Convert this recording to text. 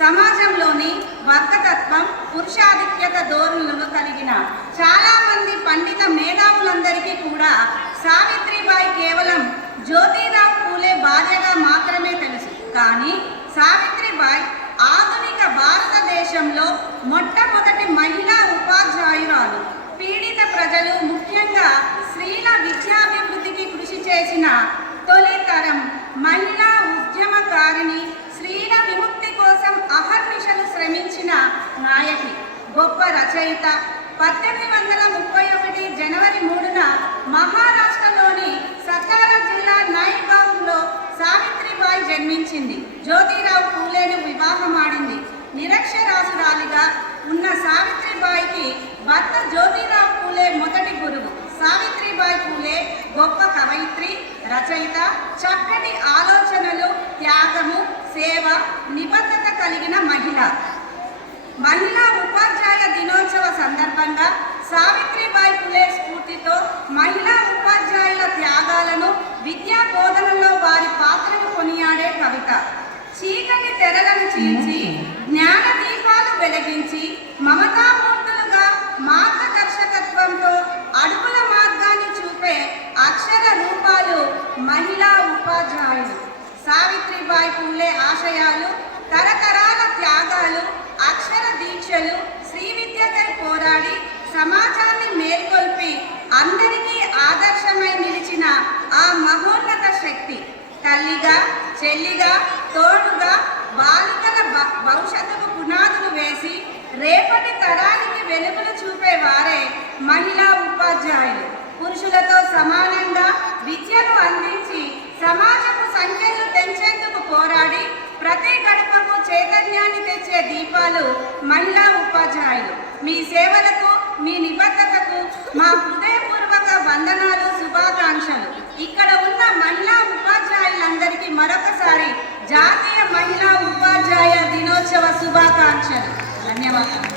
సమాజంలోని వర్గతత్వం, పురుషాధిక్యత ధోరణులను కలిగిన చాలామంది పండిత మేధావులందరికీ కూడా సావిత్రిబాయి కేవలం జ్యోతిరావు పూలే భార్యగా మాత్రమే తెలుసు. కానీ సావిత్రిబాయి ఆధునిక భారతదేశంలో మొట్టమొదటి మహిళా ఉపాధ్యాయురాలు. పీడిత ప్రజలు, ముఖ్యంగా స్త్రీల విద్యాభివృద్ధికి కృషి చేసిన తొలి తరం మహిళా ఉద్యమకారిణి, స్త్రీల విముక్తి కోసం అహర్నిశలు శ్రమించిన నాయకి, గొప్ప రచయిత. 1831 జనవరి 3న మహారాష్ట్రలోని సతారా జిల్లా నాయగావ్లో సావిత్రిబాయి జన్మించింది. జ్యోతిరావు పూలేను వివాహమాడింది. నిరక్షరాస్యురాలిగా ఉన్న సావిత్రిబాయికి భర్త జ్యోతిరావు పూలే మొదటి గురువు. సావిత్రిబాయి పూలే గొప్ప కవయిత్రి, రచయిత, చక్కటి ఆలోచనలు, త్యాగము, సేవ, నిబద్ధత కలిగిన మహిళ. మహిళా ఉపాధ్యాయ దినోత్సవ సందర్భంగా సావిత్రిబాయి పూలే స్ఫూర్తితో మహిళా ఉపాధ్యాయుల త్యాగాలను, విద్యా బోధనలో వారి పాత్రను కొనియాడే కవిత. చీకటి తెరలను చీల్చి జ్ఞాన దీపాలు వెలిగించి మమతామూర్తులుగా మార్గదర్శకత్వంతో అడుగుల మార్గాన్ని చూపే అక్షర రూపాలు మహిళా ఉపాధ్యాయులు. సావిత్రిబాయి పూలే ఆశయాలు, తరతరాల త్యాగాలు, అక్షర దీక్షలు, శ్రీ విద్యకై పోరాడి సమాజాన్ని మేల్కొల్పి అందరికీ ఆదర్శమై నిలిచిన ఆ మహోన్నత శక్తి. తల్లిగా, చెల్లిగా, తోడుగా బాలికల భవిష్యత్తుకు పునాదులు వేసి రేపటి తరానికి వెలుగులు చూపేవారే మహిళా ఉపాధ్యాయులు. పురుషులతో సమానంగా విద్యను అందించి సమాజపు సంఖ్యలు తెంచేందుకు పోరాడి ప్రతి గడపకు చైతన్యాన్ని తెచ్చే దీపాలు మహిళా ఉపాధ్యాయులు. మీ సేవలకు, మీ నిబద్ధతకు మా హృదయపూర్వక వందనాలు, శుభాకాంక్షలు. ఇక్కడ ఉన్న మహిళా ఉపాధ్యాయులందరికీ మరొకసారి జాతీయ మహిళా ఉపాధ్యాయ దినోత్సవ శుభాకాంక్షలు. ధన్యవాదాలు.